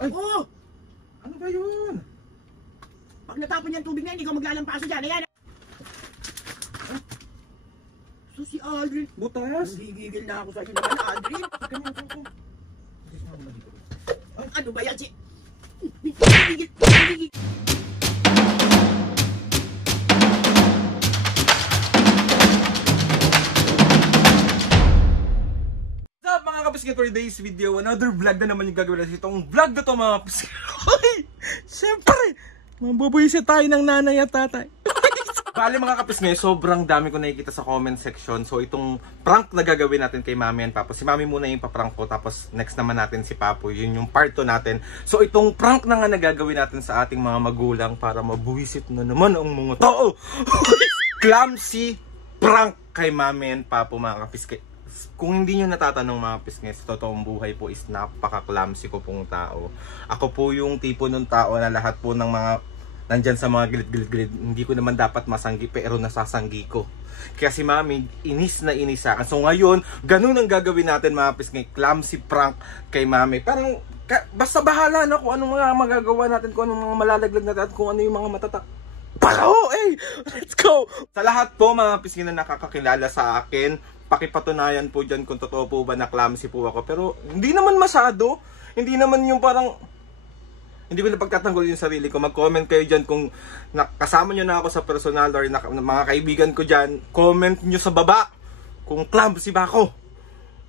Ay! Oh! Ano ba yun? Pag natapon yung tubig na hindi ko maglalampaso dyan. Ayan! So si Aldrin. Butas? Gigigil na ako sa inyo naman, Aldrin. Ano ba yan si... Gigigil. Mga kapiskin, for today's video, another vlog na naman yung gagawin natin. Itong vlog na to mga kapiskin. Siyempre, mabubuisit tayo ng nanay at tatay. Bale mga kapiskin, sobrang dami ko nakikita sa comment section. So itong prank na gagawin natin kay Mami and Papo. Si Mami muna yung paprank ko, tapos next naman natin si Papo. Yun yung part 2 natin. So itong prank na nga na gagawin natin sa ating mga magulang para mabuisit na naman ang mga tao. Clumsy prank kay Mami and Papo mga kapiskin. Kung hindi nyo natatanong mga pisnges, totoong buhay po is napaka-clumsy ko pong tao. Ako po yung tipo ng tao na lahat po ng mga nandyan sa mga gilid-gilid, hindi ko naman dapat masanggi pero nasasanggi ko. Kaya si Mami, inis na inis sa akin. So ngayon, ganun ang gagawin natin mga pisnges, clumsy prank kay Mami. Parang, basta bahala na kung anong mga magagawa natin, kung anong mga malalaglag natin, at kung ano yung mga matatak. Paro! Eh! Let's go! Sa lahat po mga pisnges na nakakakilala sa akin, pakipatunayan po dyan kung totoo po ba na clumsy po ako. Pero hindi naman masyado. Hindi naman yung parang... Hindi ko na pagtatanggol yung sarili ko. Mag-comment kayo dyan kung kasama nyo na ako sa personal or mga kaibigan ko dyan. Comment nyo sa baba kung clumsy ba ako.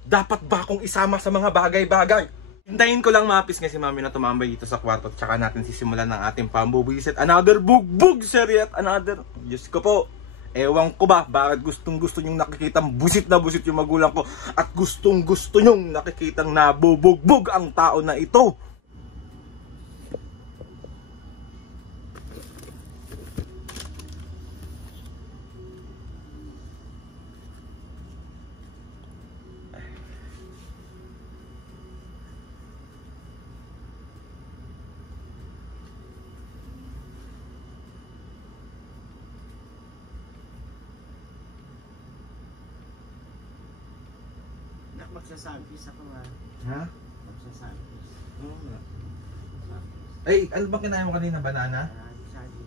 Dapat ba akong isama sa mga bagay-bagay? Hintayin ko lang mapis nga si Mami na tumambay dito sa kwarto. Tsaka natin sisimulan ng ating pambubuisit. Another bugbog series at another... Diyos ko po. Ewan ko ba, bakit gustong-gusto nyong nakikitang busit na busit yung magulang ko at gustong-gusto nyong nakikitang nabubugbog ang tao na ito. Magsasalpis ako nga. Ha? Magsasalpis. Oo nga. Ay, ano ba kinain mo kanina? Banana? Sabi.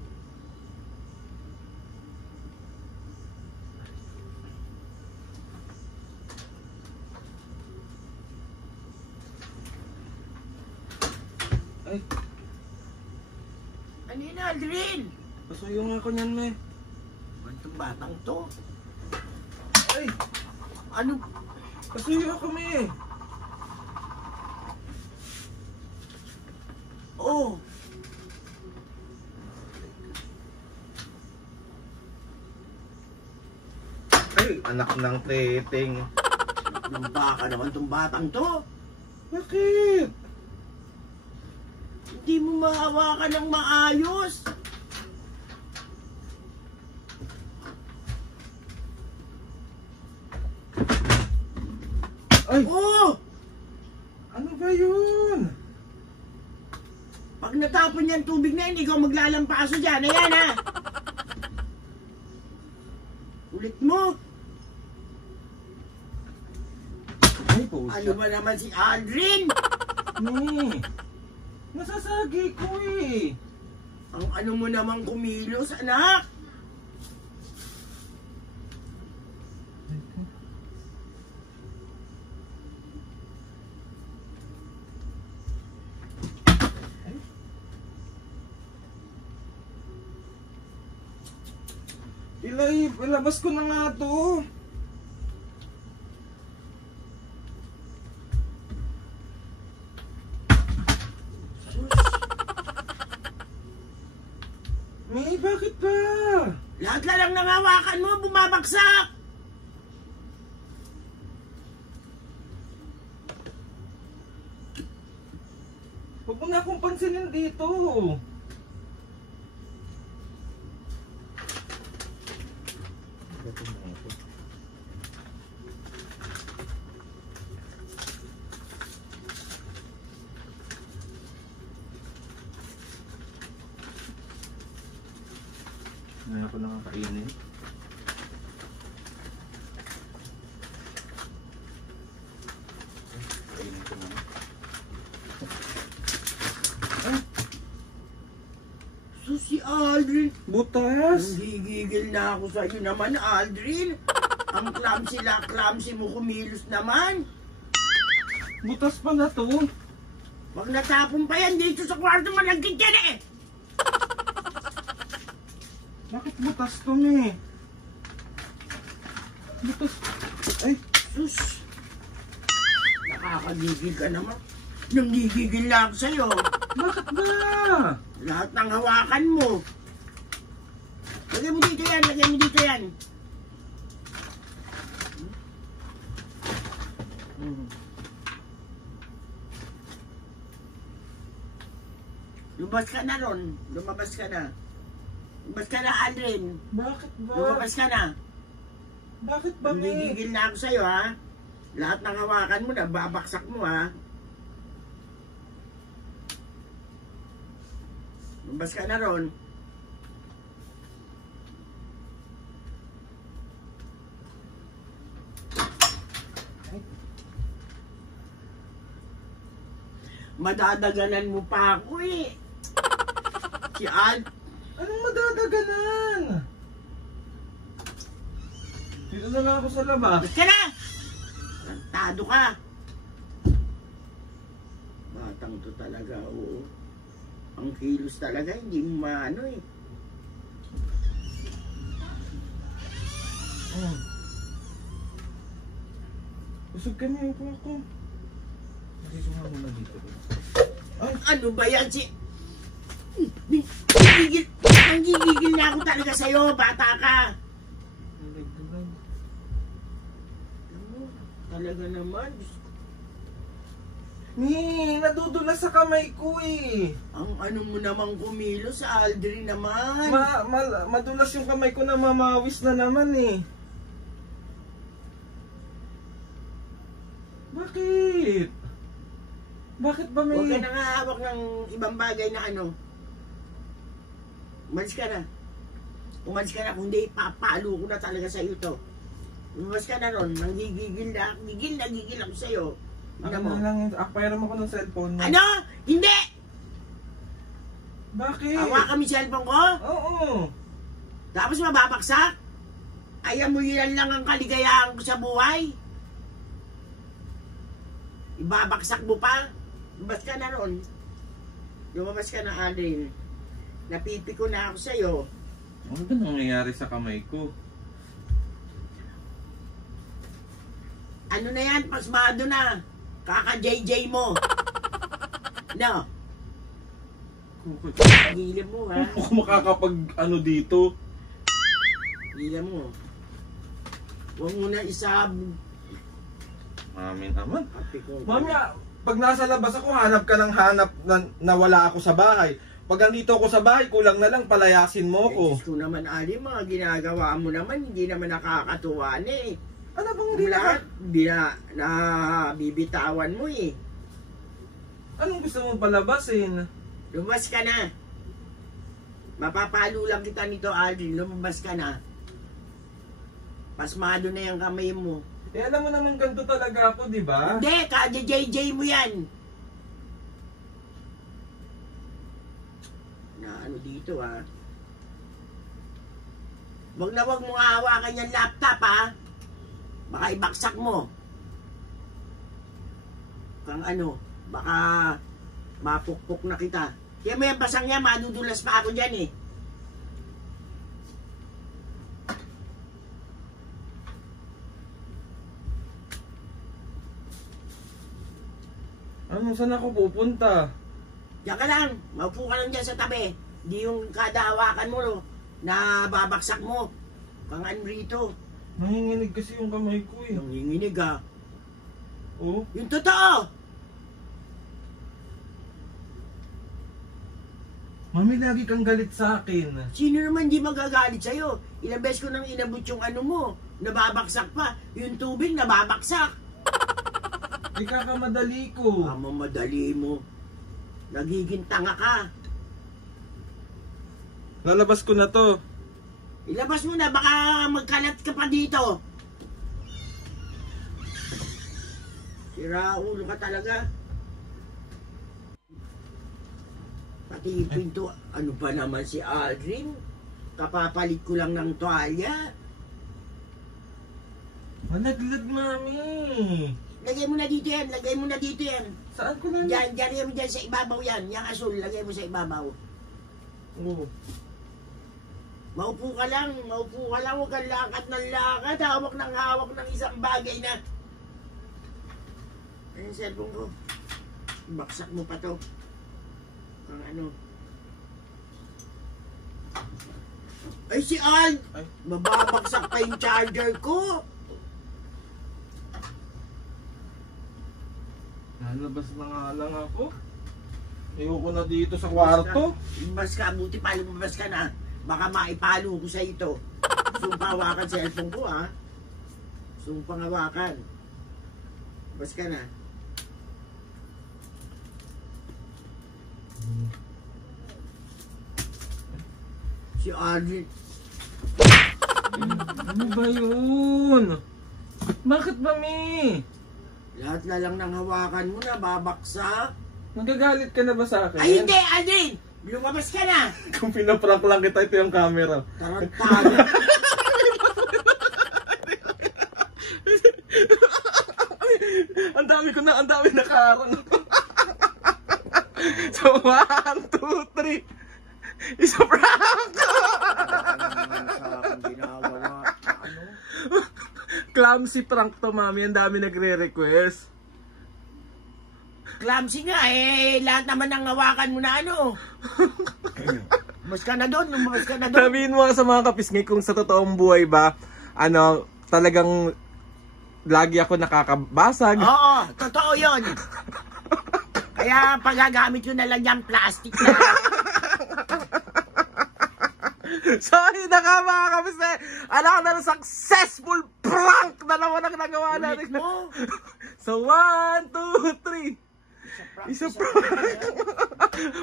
Ay, Ano yun, Aldrin? pasuyo nga ako niyan, me. Bantong batang to. Ay, Ano? pasuyo ako, me. Oh! Ay, anak ng teting. Ng baka naman tong batang to. Bakit? Hindi mo mahawakan ng maayos. Ay, Oh! ano ba yun? Pag natapon yung tubig na hindi ko maglalampaso dyan. Ayan ha. Ulit mo. Ay, po Ano ba naman si Aldrin? Me, nasasagi ko eh. Ang ano mo namang kumilos, anak? Ilabas ko na nga to. May, bakit ba? Lahat na lang nangawakan mo, bumabagsak! Huwag mo na akong pansinin dito. Ngayon ko nakakainin. Kainin ko na. si Aldrin. Butas. Nanggigigil na ako sa iyo naman, Aldrin. Ang clumsy mo kumilos naman. Butas pa na to. Wag natapon pa yan dito sa kwarto, malagkit yan eh. Bakit butas to, me? Butas. Ay, Sus. Nakakagigil ka naman. Nanggigigil na ako sa'yo. bakit ba? Lahat ng hawakan mo. Lagay mo dito yan, lagay mo dito yan. Lumabas ka na ron. Lumabas ka na. Lumabas ka na, Aldrin. Bakit ba? Lumabas ka na. Bakit ba, me? Nanggigigil na ako sa'yo, ha? Lahat ng hawakan mo na, babaksak mo, ha? Lumabas ka na ron. Madadaganan mo pa ako, eh. Si Ald. Anong madadaganan? Dito na lang ako sa labas. Lumabas ka na! Tantado ka. Batang to talaga, oo. Ang kilos talaga, hindi mo maano eh. Busog kami, upo ako. Dito nga muna dito. Ay, Ano ba yan si... Nanggigigil na ako talaga sa'yo, bata ka. nalaglag. Ano, talaga naman. Nadudulas sa kamay ko eh. Ang ano mo namang kumilos, Aldrin naman. Madulas yung kamay ko na mamawis na naman eh. Bakit? Bakit ba may... Huwag ka nang hahawak ng ibang bagay na ano. Umalis ka na. Umalis ka na, kung hindi, papalo ko na talaga sa'yo to. Umalis ka na ron, nanggigigil na, gigil ako sa'yo. Ano na lang, akpayaram ako ng cellphone mo. Ano? Hindi! Bakit? Hawakan mo yung cellphone ko? Oo. Tapos mababaksak? Ayaw mo yan lang ang kaligayahan ko sa buhay? Ibabaksak mo pa? Lumabas ka na ron. Lumabas ka na, Aldrin. Napipiko na ako sa'yo. Ano ba nangyayari sa kamay ko? Ano na yan? Pasmado na. Kaka-JJ mo. No? Gilam mo, ha? Ako makakapag ano dito. Gilam mo. Huwag mo na isabog. Mami naman. Kape ko. Mamaya, pag nasa labas ako, hanap ka ng hanap na wala ako sa bahay. Pag nandito ako sa bahay, kulang na lang, palayasin mo ko. Diyos ko naman, Ali, mga ginagawa mo naman, hindi naman nakakatuwa na eh. Ano bang hindi Lahat, bibitawan mo eh. Anong gusto mo palabasin? Lumabas ka na. Mapapalo lang kita nito, Aldrin. Lumabas ka na. Pasmado na yung kamay mo. Eh alam mo naman ganito talaga ako, di ba? Hindi, ka-JJ mo yan. Na ano dito, ha? Wag na wag mo hawakan yung laptop, ha? Baka ibaksak mo. Kang ano, baka mapukpok na kita. Kaya may basang niya, madudulas pa ako dyan eh. Ano, saan ako pupunta? Diyan ka lang, maupo ka lang dyan sa tabi. Di yung kada hawakan mo, na babaksak mo. Kang ano rito. Nanginginig kasi yung kamay ko eh. Yung hinginig, ha? Oh? Yung totoo! Mami, lagi kang galit sa akin. Sino naman di magagalit sa'yo? Ilang beses ko nang inabot yung ano mo, nababaksak pa. Yung tubig, nababaksak. Di kakamadali ko. Mamadali mo. Nagiging tanga ka. Lalabas ko na to. Ilabas mo na, baka magkalat ka pa dito. Sira ulo ka talaga. pati yung pinto. Ano ba naman si Aldrin? Kapapalit ko lang ng tuwalya. Malaglag, mami. Lagay mo na dito yan, lagay mo na dito yan. Saan ko na? Diyan mo dyan sa ibabaw yan. Yung asul, lagay mo sa ibabaw. Oo. Maupo ka lang, huwag kang lakad ng lakad. Hawak ng isang bagay na. Ano yung cellphone ko? Baksak mo pa to. Ang ano. Ay si Ald! Ay. Mababaksak pa yung charger ko. Nalabas na nga lang ako. Ayoko na dito sa kwarto. Lumabas ka, buti pa lumabas ka na. Baka maipalo ko sa ito. Sumpa hawakan sa cellphone ko, ha? Sumpa hawakan. Lumabas ka na. Si Aldrin. Ano ba yun? Bakit ba, Mi? Lahat na lang ng hawakan mo na, babaksak. Nagagalit ka na ba sa akin? Ay, hindi, Aldrin! Lumabas ka na! Kung pinaprank lang kita, ito yung camera. Tarantado. Ang dami na karang. So, 1, 2, 3. Isa prank! Clumsy prank to, mami. Ang dami nagre-request. Clumsy nga, lahat naman ng hawakan mo na ano. Lumabas ka na doon, lumabas ka na doon. Sabihin mo sa mga kapisngay kung sa totoong buhay ba, talagang lagi ako nakakabasag. Oo, totoo yun. Kaya pagagamit yun na lang yung plastic na. So, yun na nga mga kapisngay. Alam na successful prank na naman ang nagawa natin. Ulit mo. So, 1, 2, 3. Isa prank.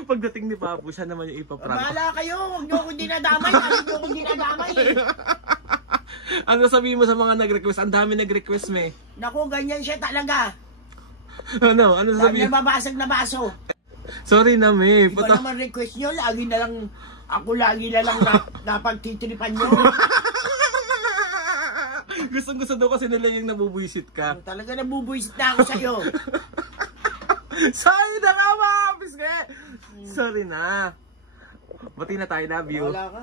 Pagdating ni Papu, siya naman yung ipaprank. Bahala kayo, huwag niyo akong dinadamay. Huwag niyo akong dinadamay. Ano sabihin mo sa mga nag-request? Ang dami nag-request, me. Naku, ganyan siya talaga. Ano Dami sabihin? na babasag na baso. Sorry na, me. Iba naman request nyo, lagi na lang napagtitripan nyo. Gustong-gusto daw kasi nila yung nabubuisit ka. Talaga nabubuisit na ako sa'yo. Sorry na nga mga kapisngay. Sorry na. Bati na tayo, love you. Wala ka.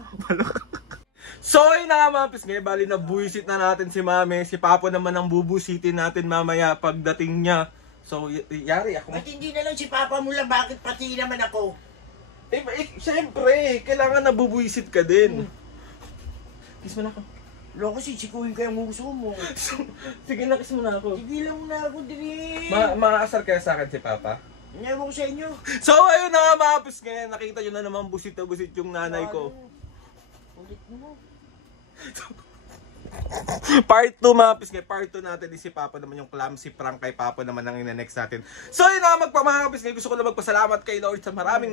So, yun na nga mga kapisngay. Bali na buisit na natin si mami. Si Papo naman ang bubusitin natin mamaya pagdating niya. So, yari ako. Ba't hindi na lang si Papa mo lang, bakit pati naman ako? Siyempre, kailangan nabubuisit ka din. Kiss mo na ako. Loko, sisikuhin ko yung uso mo. Sige na, kiss mo na ako. Tigilan mo na ako, Dri. Maaasar kaya sa akin si Papa? Ewan ko sa inyo. So, ayun na nga mga kapisngay. Nakita nyo na naman busit na busit yung nanay ko. Ulit mo. Part 2 mga kapisngay, part 2 natin si Papa naman yung clumsy prank kay Papa naman ang ina-next natin. So yun na mga kapisngay, gusto ko na magpasalamat kay Lord sa maraming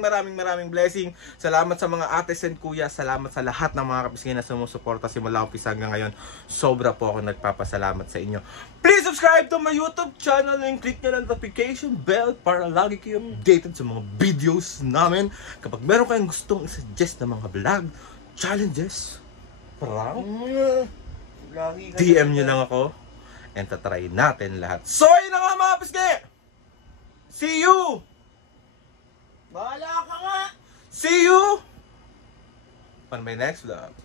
blessing. Salamat sa mga ates and kuya, salamat sa lahat ng mga kapisngay na sumusuporta simula umpisa hanggang ngayon. Sobra po ako nagpapasalamat sa inyo. Please subscribe to my YouTube channel and click nyo ng notification bell para lagi kayo updated sa mga videos namin. Kapag meron kayong gustong i-suggest na mga vlog, challenges, prank, DM nyo lang ako and tatry natin lahat. So, yun na nga mga kapisngay! See you! Bahala ka nga! See you on my next vlog.